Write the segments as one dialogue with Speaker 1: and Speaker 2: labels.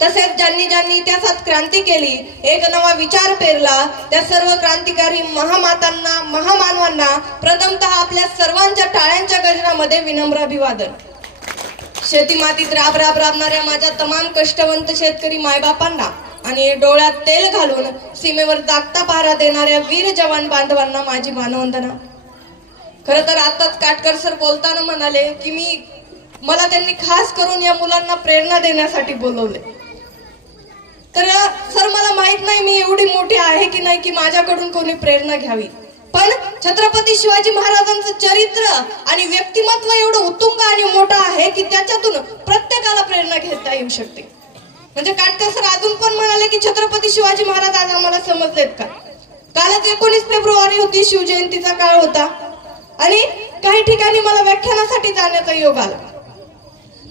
Speaker 1: तसेच ज्यांनी ज्यांनी इतिहासात क्रांती केली एक नवा विचार पेरला त्या सर्व क्रांतिकारी महामातांना महामानवांना प्रथमतः आपल्या सर्वांच्या टाळ्यांच्या गजनामध्ये विनम्र अभिवादन. शेती मातीत राब राब राबणाऱ्या माझ्या तमाम कष्टवंत शेतकरी मायबापांना आणि डोळ्यात तेल घालून सीमेवर जागता पहारा देणाऱ्या वीर जवान बांधवांना माझी मानवंदना. खर तर आताच काटकर सर बोलताना म्हणाले की मी मला त्यांनी खास करून या मुलांना प्रेरणा देण्यासाठी बोलवले. तर सर मला माहीत नाही मी एवढी मोठी आहे की नाही की माझ्याकडून कोणी प्रेरणा घ्यावी. पण छत्रपती शिवाजी महाराजांचं चरित्र आणि व्यक्तिमत्व एवढं उत्तुंग आणि मोठं आहे की त्याच्यातून प्रत्येकाला प्रेरणा घेता येऊ शकते. म्हणजे काटकर सर अजून पण म्हणाले की छत्रपती शिवाजी महाराज आज आम्हाला समजलेत का? कालच एकोणीस फेब्रुवारी होती शिवजयंतीचा काळ होता. आणि काही ठिकाणी मला व्याख्यानासाठी जाण्याचा योग आला.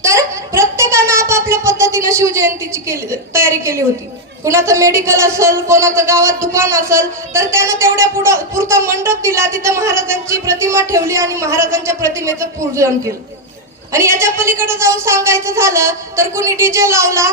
Speaker 1: तर प्रत्येकानं आपापल्या पद्धतीनं शिवजयंतीची केली तयारी केली होती. कुणाचं मेडिकल असेल कोणाचं गावात दुकान असेल तर त्यानं तेवढ्या पुढं पुरता मंडप दिला तिथं महाराजांची प्रतिमा ठेवली आणि महाराजांच्या प्रतिमेचं पूजन केलं. आणि याच्या पलीकडे जाऊन सांगायचं झालं तर कुणी डीजे लावला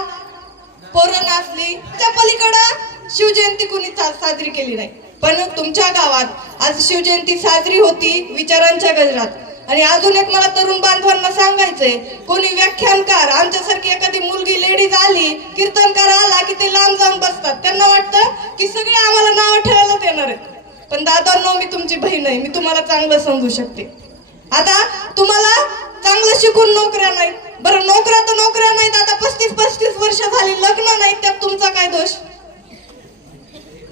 Speaker 1: पोरं नाचली त्या पलीकडं शिवजयंती कुणी सा- साजरी केली नाही. पण तुमच्या गावात आज शिवजयंती साजरी होती विचारांच्या गजरात. आणि अजून एक मला तरुण बांधवांना सांगायचंय कोणी व्याख्यानकार आमच्यासारखी एखादी मुलगी लेडीज आली कीर्तनकार आला की ते लांब जाऊन बसतात. त्यांना वाटतं की सगळे आम्हाला नाव ठेवायलाच येणार आहेत. पण दादांनो मी तुमची बहीण आहे मी तुम्हाला चांगलं समजू शकते. आता तुम्हाला चांगलं शिकून नोकऱ्या नाही. बरं नोकऱ्या तर नोकऱ्या नाहीत आता पस्तीस पस्तीस वर्ष झाली लग्न नाहीत त्यात तुमचा काय दोष?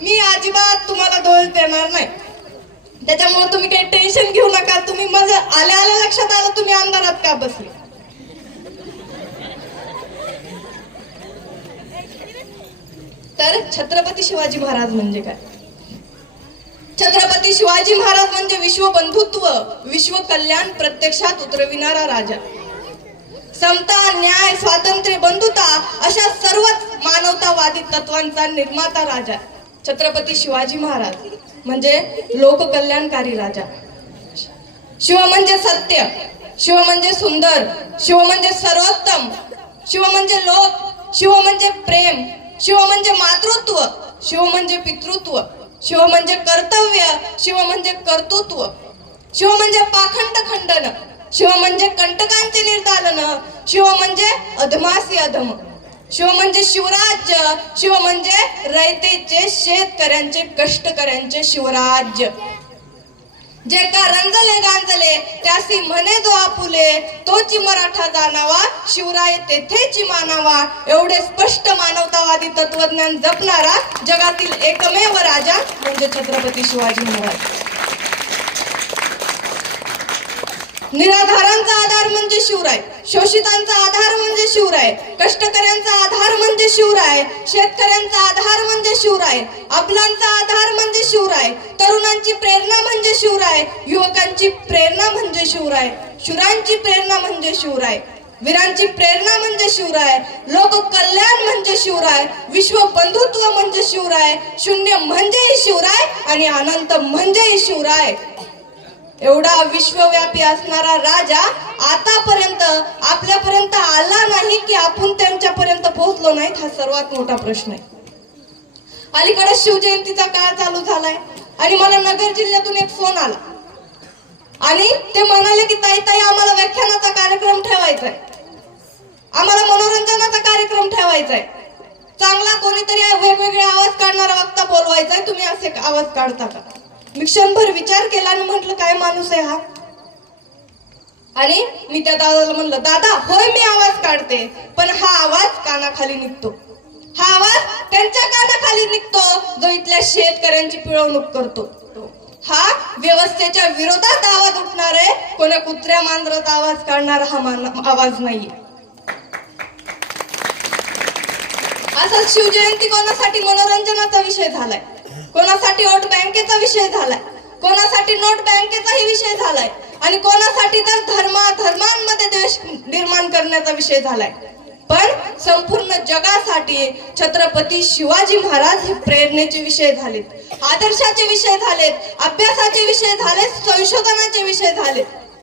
Speaker 1: मी अजिबात तुम्हाला दोष देणार नाही. त्याच्यामुळे तुम्ही काही टेन्शन घेऊ नका. तुम्ही माझं आल्या आल्या लक्षात आलं तुम्ही अंधारात का बसले? तर छत्रपती शिवाजी महाराज म्हणजे काय? छत्रपती शिवाजी महाराज म्हणजे विश्व बंधुत्व विश्व कल्याण प्रत्यक्षात उतरविणारा राजा. समता न्याय स्वातंत्र्य बंधुता अशा सर्वच मानवतावादी तत्वांचा निर्माता राजा. छत्रपती शिवाजी महाराज म्हणजे लोककल्याणकारी राजा शिव म्हणजे सत्य शिव म्हणजे सुंदर शिव म्हणजे सर्वोत्तम शिव म्हणजे लोक शिव म्हणजे प्रेम शिव म्हणजे मातृत्व शिव म्हणजे पितृत्व शिव म्हणजे कर्तव्य शिव म्हणजे कर्तृत्व शिव म्हणजे पाखंड खंडन शिव म्हणजे कंटकांचे निर्धारण शिव म्हणजे अधमासी अधम शिव म्हणजे शिवराज्य शिव म्हणजे रयतेचे शेतकऱ्यांचे कष्टकऱ्यांचे शिवराज्य. जे का रंगले गांजले त्यासी म्हणे जो आपुले तोची मराठा जाणावा शिवराय तेथेची मानावा. एवढे स्पष्ट मानवतावादी तत्वज्ञान जपणारा जगातील एकमेव राजा म्हणजे छत्रपती शिवाजी महाराज. निराधारांचा आधार म्हणजे शिवराय शोषितांचा आधार म्हणजे शिवराय कष्टकऱ्यांचा आधार म्हणजे शिवराय शेतकऱ्यांचा आधार म्हणजे शिवराय आपलांचा आधार म्हणजे शिवराय तरुणांची प्रेरणा म्हणजे शिवराय युवकांची प्रेरणा म्हणजे शिवराय शुरांची प्रेरणा म्हणजे शिवराय वीरांची प्रेरणा म्हणजे शिवराय लोक कल्याण म्हणजे शिवराय विश्व बंधुत्व म्हणजे शिवराय शून्य म्हणजेही शिवराय आणि अनंत म्हणजेही शिवराय एवढा विश्वव्यापी असणारा राजा आतापर्यंत आपल्यापर्यंत आला नाही की आपण त्यांच्यापर्यंत पोहोचलो नाहीत हा सर्वात मोठा प्रश्न आहे. अलीकडे शिवजयंतीचा काळ चालू झालाय आणि मला नगर जिल्ह्यातून एक फोन आला. आणि ते म्हणाले की ताई ताई आम्हाला व्याख्यानाचा कार्यक्रम ठेवायचा आहे आम्हाला मनोरंजनाचा कार्यक्रम ठेवायचा आहे चांगला कोणीतरी वेगवेगळे आवाज काढणारा वक्ता बोलवायचा आहे तुम्ही असे आवाज काढता का? मी क्षणभर विचार केला आणि म्हंटल काय माणूस आहे हा? आणि मी त्या दादाला म्हणलं दादा होय मी आवाज काढते पण हा आवाज कानाखाली निघतो. हा आवाज त्यांच्या कानाखाली निघतो जो इथल्या शेतकऱ्यांची पिळवणूक करतो. हा व्यवस्थेच्या विरोधात आवाज उठणार आहे कोणा कुत्र्या मांजरात आवाज काढणारा हा आवाज नाहीये. असा शिवजयंती कोणासाठी मनोरंजनाचा विषय झालाय. कोणासाठी वोट बँकेचा विषय झालाय? कोणासाठी नोट बँकेचाही विषय झालाय? आणि कोणासाठी तर धर्मा धर्मांमध्ये द्वेष निर्माण करण्याचा विषय झालाय? पण संपूर्ण जगासाठी छत्रपती शिवाजी महाराज हे प्रेरणेचे विषय झालेत. आदर्शाचे विषय झालेत अभ्यासाचे विषय झालेत संशोधनाचे विषय झालेत.